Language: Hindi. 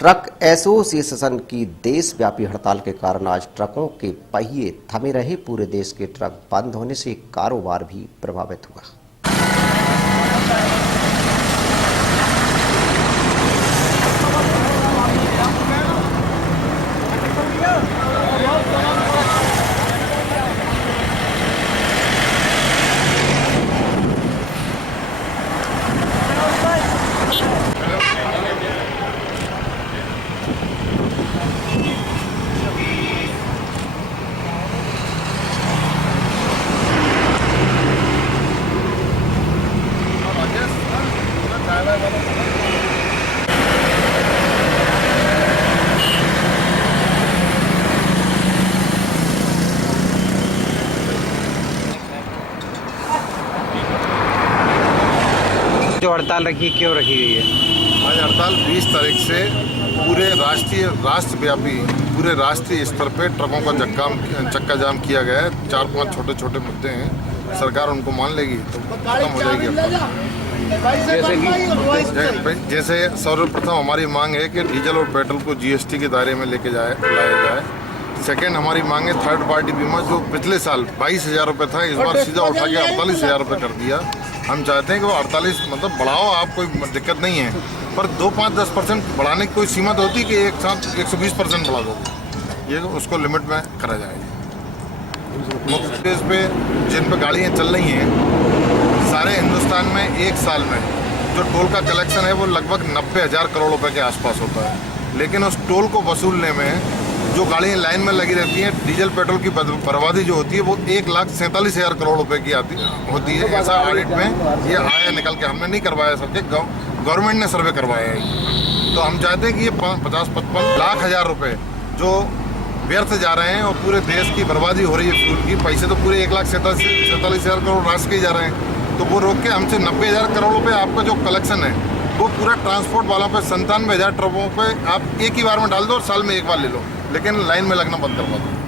ट्रक एसोसिएशन की देशव्यापी हड़ताल के कारण आज ट्रकों के पहिए थमे रहे। पूरे देश के ट्रक बंद होने से कारोबार भी प्रभावित हुआ। जो हड़ताल रखी क्यों रखी गई है? आज हड़ताल 20 तारीख से पूरे राष्ट्रव्यापी पूरे राष्ट्रीय स्तर पे ट्रकों का चक्का जाम किया गया है। 4-5 छोटे छोटे मुद्दे हैं, सरकार उनको मान लेगी तो खत्म हो जाएगी। जैसे सर्वप्रथम हमारी मांग है कि डीजल और पेट्रोल को जीएसटी के दायरे में लाया जाए। सेकेंड हमारी मांग है थर्ड पार्टी बीमा, जो पिछले साल 22,000 रुपये था, इस बार सीधा उठा के 48,000 रुपये कर दिया। हम चाहते हैं कि वो 48 मतलब बढ़ाओ, आप कोई दिक्कत नहीं है, पर 2-5-10% बढ़ाने की कोई सीमा तो होती कि एक साथ 120% बढ़ा दो, ये उसको लिमिट में करा जाएगा। मुख्य देश पे जिन पे गाड़ियाँ चल रही हैं, सारे हिंदुस्तान में एक साल में जो टोल का कलेक्शन है वो लगभग 90,000 करोड़ रुपए के आसपास होता है। लेकिन उस टोल को वसूलने में जो गाड़ियाँ लाइन में लगी रहती हैं, डीजल पेट्रोल की बर्बादी जो होती है वो 1,47,000 करोड़ रुपए की होती है। ऐसा ऑडिट में ये आया निकल के, हमने नहीं करवाया सबके, गवर्नमेंट ने सर्वे करवाया है। तो हम चाहते हैं कि ये 50-55 लाख हजार रुपए जो व्यर्थ जा रहे हैं और पूरे देश की बर्बादी हो रही है फ्यूल की, पैसे तो पूरे 1,47,000 करोड़ राष्ट्र के ही जा रहे हैं, तो वो रोक के हमसे 90,000 करोड़ रुपए आपका जो कलेक्शन है वो पूरा ट्रांसपोर्ट वालों पे 97,000 ट्रकों पे आप एक ही बार में डाल दो और साल में एक बार ले लो, लेकिन लाइन में लगना बंद करवा दो।